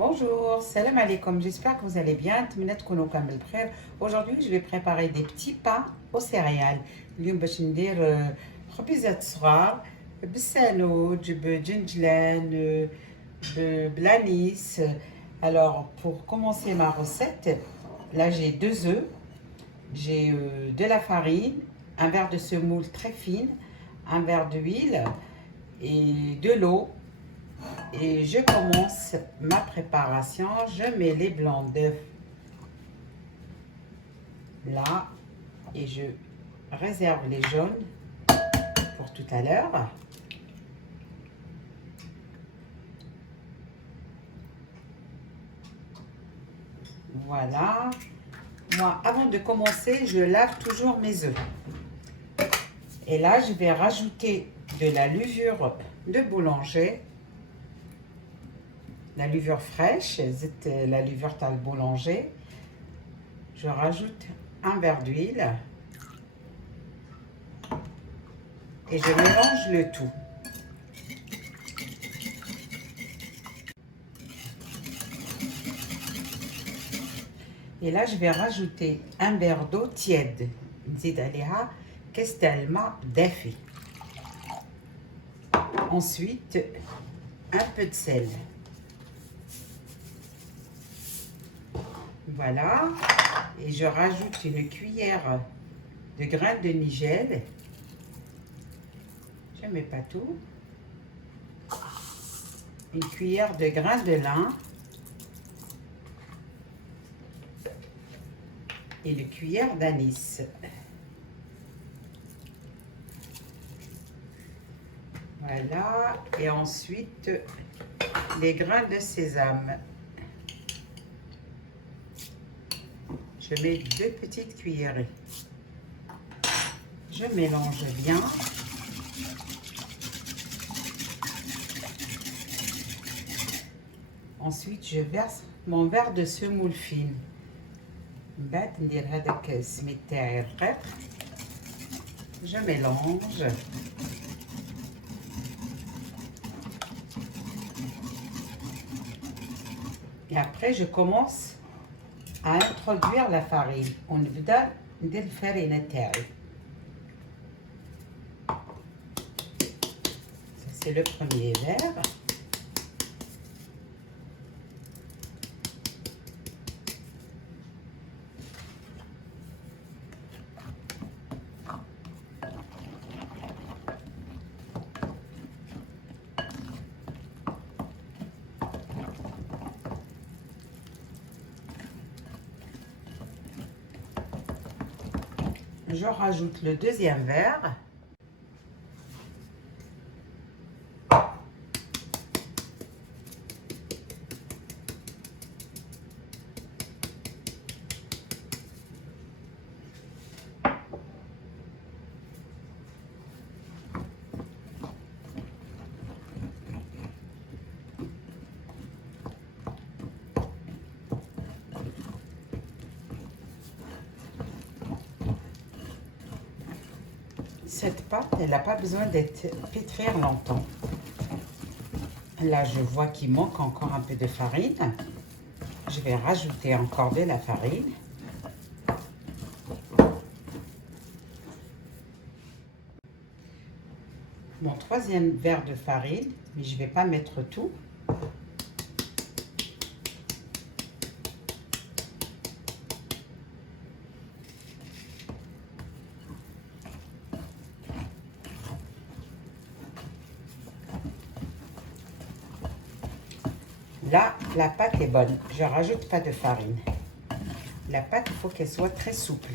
Bonjour, salam alaikum, j'espère que vous allez bien. Aujourd'hui, je vais préparer des petits pains aux céréales. اليوم باش ندير خبيزات صغار بالسالوج بجنجلان بلانيس. Alors, pour commencer ma recette, là j'ai 2 œufs, j'ai de la farine, un verre de semoule très fine, un verre d'huile et de l'eau. Et je commence ma préparation. Je mets les blancs d'œufs là et je réserve les jaunes pour tout à l'heure. Voilà. Moi, avant de commencer, je lave toujours mes œufs. Et là, je vais rajouter de la levure de boulanger. La levure fraîche, c'est la levure tal boulanger. Je rajoute un verre d'huile et je mélange le tout. Et là, je vais rajouter un verre d'eau tiède. نزيد عليها كاس تاع الماء دافي. Ensuite, un peu de sel. Voilà, et je rajoute une cuillère de grains de nigel. Je ne mets pas tout. Une cuillère de grains de lin. Et une cuillère d'anis. Voilà, et ensuite les grains de sésame. Je mets 2 petites cuillerées. Je mélange bien. Ensuite, je verse mon verre de semoule fine. Je mélange. Et après, je commence à introduire la farine. ونبدأ ندير الفرينة تاعي. Ça c'est le premier verre. Je rajoute le deuxième verre. Cette pâte, elle n'a pas besoin d'être pétrir longtemps. Là, je vois qu'il manque encore un peu de farine. Je vais rajouter encore de la farine. Mon troisième verre de farine, mais je ne vais pas mettre tout. Là, la pâte est bonne. Je ne rajoute pas de farine. La pâte, il faut qu'elle soit très souple.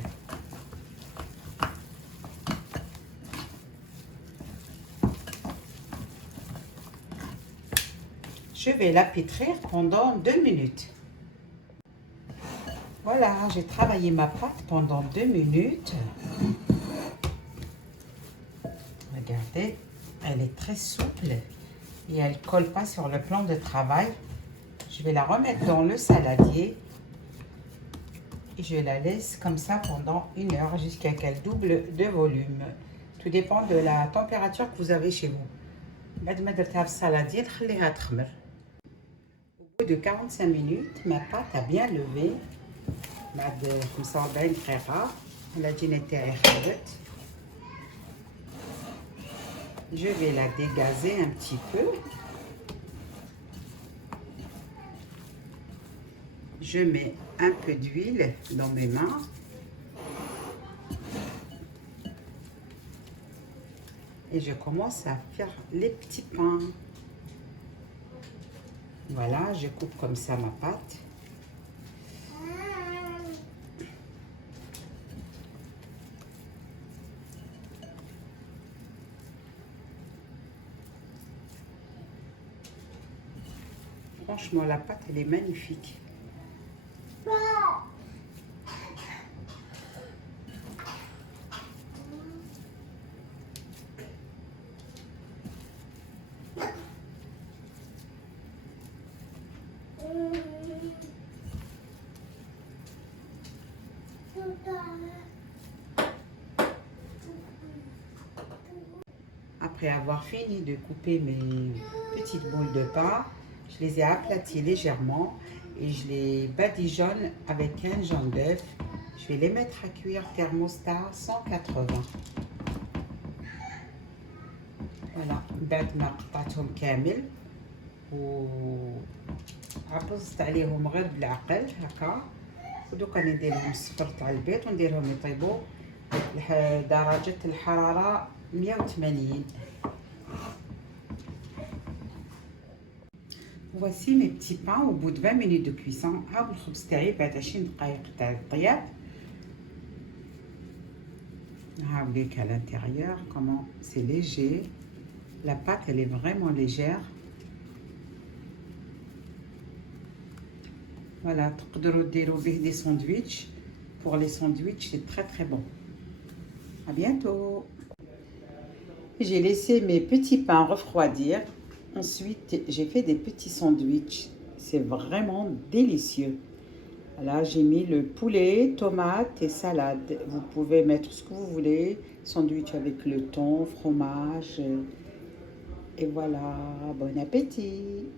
Je vais la pétrir pendant 2 minutes. Voilà, j'ai travaillé ma pâte pendant 2 minutes. Regardez, elle est très souple et elle ne colle pas sur le plan de travail. Je vais la remettre dans le saladier et je la laisse comme ça pendant 1 heure jusqu'à qu'elle double de volume. Tout dépend de la température que vous avez chez vous. بعد ما درتها في الصلادير خليها تخمر. Au bout de 45 minutes, ma pâte a bien levé. بعد 45 دقيقة العجينة تاعي خرجت. Je vais la dégazer un petit peu. Je mets un peu d'huile dans mes mains. Et je commence à faire les petits pains. Voilà, je coupe comme ça ma pâte. Franchement, la pâte, elle est magnifique. Après avoir fini de couper mes petites boules de pain, je les ai aplaties légèrement et je les badigeonne avec un jaune d'œuf. Je vais les mettre à cuire thermostat 180. Voilà, بعد ما قطعتهم كامل وعبزت عليهم غير بالعقل هكا ودوكا نديرهم صفرت على البيض ونديرهم يطيبوا درجة الحرارة 180. Voici mes petits pains au bout de 20 minutes de cuisson. هاو الخبز تاعي بعد 20 دقائق تاع الطياب. هاوليك à l'intérieur comment c'est léger. La pâte elle est vraiment légère. Voilà, تقدروا ديروا به des sandwichs. Pour les sandwichs, c'est très très bon. À bientôt. J'ai laissé mes petits pains refroidir. Ensuite, j'ai fait des petits sandwichs. C'est vraiment délicieux. Là, j'ai mis le poulet, tomates et salade. Vous pouvez mettre ce que vous voulez. Sandwich avec le thon, fromage. Et voilà, bon appétit.